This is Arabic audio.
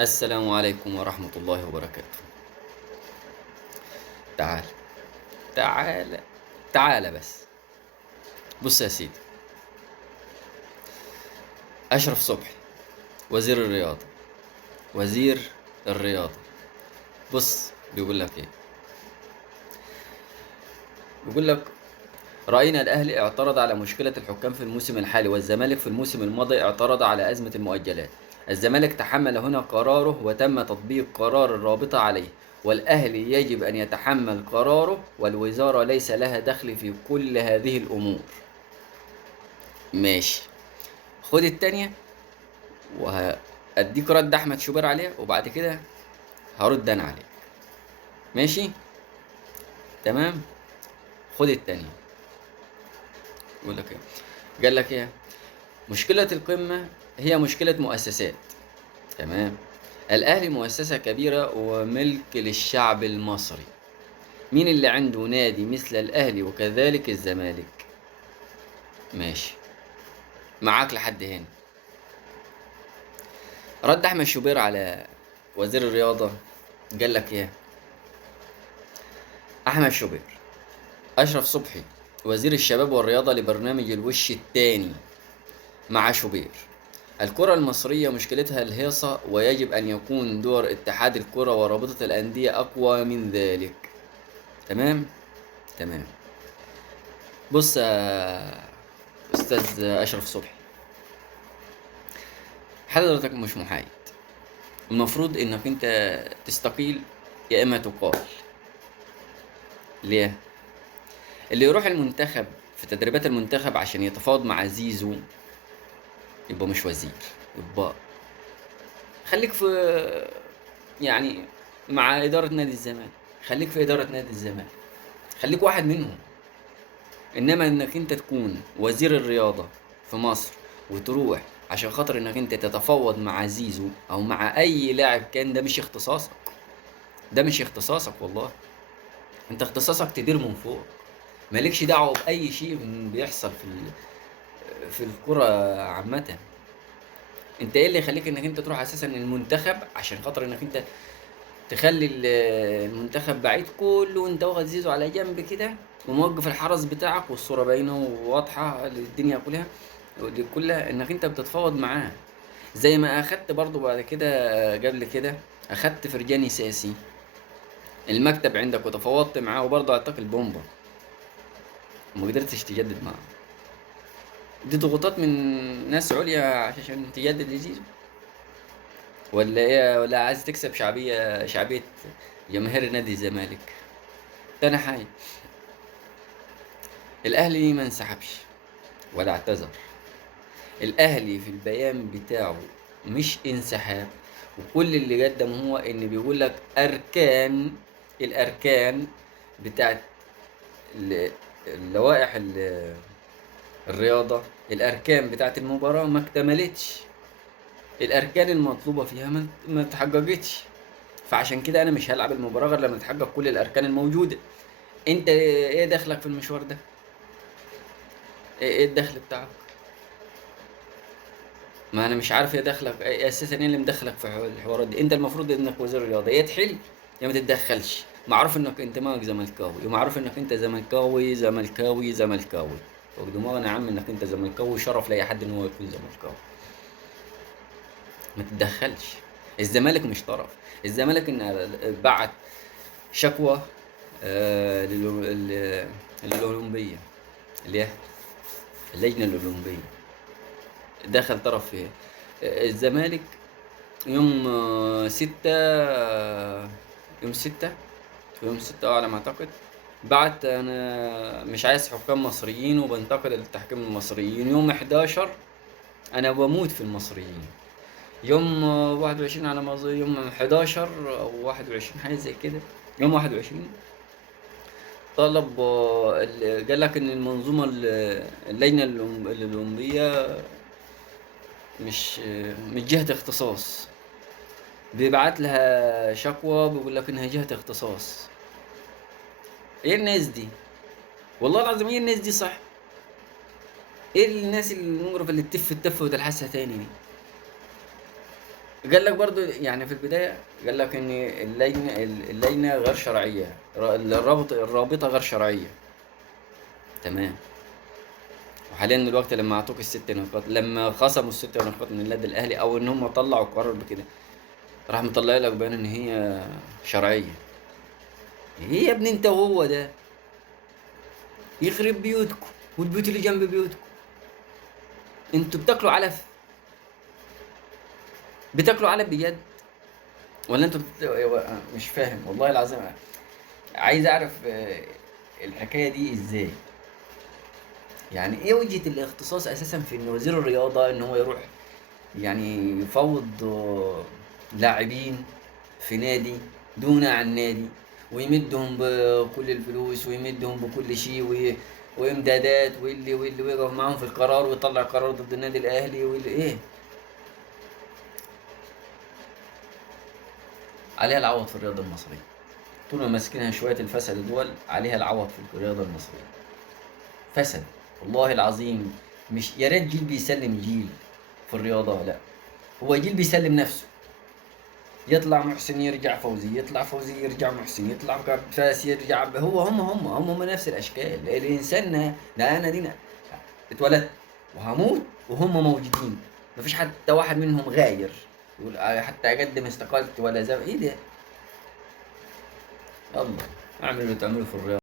السلام عليكم ورحمة الله وبركاته. تعال تعال تعال بس. بص يا سيدي، أشرف صبحي وزير الرياضة. وزير الرياضة، بص بيقول لك إيه. بيقول لك: رأينا الأهلي اعترض على مشكلة الحكام في الموسم الحالي، والزمالك في الموسم الماضي اعترض على أزمة المؤجلات. الزمالك تحمل هنا قراره وتم تطبيق قرار الرابطة عليه، والأهلي يجب أن يتحمل قراره، والوزارة ليس لها دخل في كل هذه الأمور. ماشي، خد التانية وهديك رد احمد شوبير عليها، وبعد كده هرد انا عليك. ماشي، تمام. خد التانية. يقول لك ايه؟ قال لك ايه؟ مشكلة القمة هي مشكلة مؤسسات. تمام. الاهلي مؤسسة كبيرة وملك للشعب المصري. مين اللي عنده نادي مثل الاهلي وكذلك الزمالك؟ ماشي، معاك لحد هنا. رد احمد شوبير على وزير الرياضة، قال لك ايه؟ احمد شوبير: أشرف صبحي وزير الشباب والرياضة لبرنامج الوش التاني مع شوبير: الكرة المصرية مشكلتها الهيصة، ويجب أن يكون دور اتحاد الكرة ورابطة الأندية أقوى من ذلك. تمام؟ تمام. بص يا أستاذ أشرف صبحي، حضرتك مش محايد. المفروض إنك أنت تستقيل يا إما تقال. ليه؟ اللي يروح المنتخب في تدريبات المنتخب عشان يتفاوض مع زيزو يبقى مش وزير، يبقى خليك في، يعني، مع إدارة نادي الزمالك. خليك في إدارة نادي الزمالك، خليك واحد منهم. إنما إنك أنت تكون وزير الرياضة في مصر وتروح عشان خاطر إنك أنت تتفاوض مع زيزو أو مع أي لاعب كان، ده مش اختصاصك. ده مش اختصاصك والله. أنت اختصاصك تدير من فوق، مالكش دعوة بأي شيء من بيحصل في الكرة عامة. انت ايه اللي يخليك انك انت تروح اساسا المنتخب عشان خاطر انك انت تخلي المنتخب بعيد كله، وانت واخد زيزو على جنب كده وموقف الحرس بتاعك، والصورة باينة وواضحة للدنيا كلها، دي كلها انك انت بتتفاوض معاه. زي ما اخدت برضو بعد كده، قبل كده اخدت فرجاني ساسي المكتب عندك وتفاوضت معاه، وبرضه اعطاك البومبا وما قدرتش تجدد معاه. دي ضغوطات من ناس عليا عشان تجدد لزيزو؟ ولا ايه؟ ولا عايز تكسب شعبية جماهير نادي الزمالك؟ تاني حاجة، الأهلي ما انسحبش ولا اعتذر. الأهلي في البيان بتاعه مش انسحاب، وكل اللي قدم هو إن بيقول لك الأركان بتاعت ال- اللوائح الرياضة، الأركان بتاعت المباراة ما اكتملتش. الأركان المطلوبة فيها ما اتحققتش. فعشان كده أنا مش هلعب المباراة غير لما تتحقق كل الأركان الموجودة. أنت إيه دخلك في المشوار ده؟ إيه الدخل بتاعك؟ ما انا مش عارف ايه دخلك، اساسا ايه اللي مدخلك في الحوارات دي؟ انت المفروض انك وزير الرياضه يا تحل يا ما تتدخلش. معروف انك انت مالك زملكاوي، ومعروف انك انت زملكاوي زملكاوي زملكاوي. فوق دماغنا يا عم انك انت زملكاوي، شرف لاي حد ان هو يكون زملكاوي. ما تتدخلش. الزمالك مش طرف. الزمالك ان بعت شكوى للاولمبيه، اللي هي اللجنه الاولمبيه. دخل طرف فيها الزمالك يوم 6، يوم 6، يوم 6 على ما أعتقد. بعت أنا مش عايز حكام مصريين وبنتقد التحكيم المصريين. يوم 11 أنا بموت في المصريين. يوم 21 على ما أظن، يوم 11 أو 21 حاجة زي كده. يوم 21 طلب، قال لك إن المنظومة اللجنة الأولمبية مش جهة اختصاص. بيبعت لها شكوى بيقول لك انها جهة اختصاص. ايه الناس دي؟ والله العظيم ايه الناس دي؟ صح؟ ايه الناس المقرفة اللي تف التف وتلحسها تاني دي؟ قال لك برضو يعني في البداية، قال لك ان اللجنة غير شرعية، الرابطة غير شرعية. تمام. وحاليا دلوقتي لما اعطوك الست نقاط، لما خصموا الست نقاط من النادي الاهلي، او ان هم طلعوا قرار بكده، راح مطلع لك بيان ان هي شرعية. ايه يا ابني انت وهو ده؟ يخرب بيوتكم والبيوت اللي جنب بيوتكم. انتوا بتاكلوا علف؟ بتاكلوا علف بجد؟ ولا انتوا مش فاهم والله العظيم. عايز اعرف الحكاية دي ازاي؟ يعني ايه وجهة الاختصاص اساسا في ان وزير الرياضة ان هو يروح يعني يفوض لاعبين في نادي دون عن نادي، ويمدهم بكل الفلوس ويمدهم بكل شيء وامدادات، واللي ويقف معاهم في القرار ويطلع قرار ضد النادي الاهلي واللي ايه. عليها العوض في الرياضة المصرية. طول ما ماسكينها شوية الفسد دول، عليها العوض في الرياضة المصرية. فسد والله العظيم. مش يا ريت جيل بيسلم جيل في الرياضة، لا، هو جيل بيسلم نفسه. يطلع محسن يرجع فوزي، يطلع فوزي يرجع محسن، يطلع فاس يرجع هو هم نفس الاشكال. الانسان ده انا دينا اتولدت وهموت وهم موجودين. مفيش حتى واحد منهم غاير يقول حتى اقدم استقالتي ولا زي ايه ده. الله، اعملوا اللي تعملوا في الرياضة.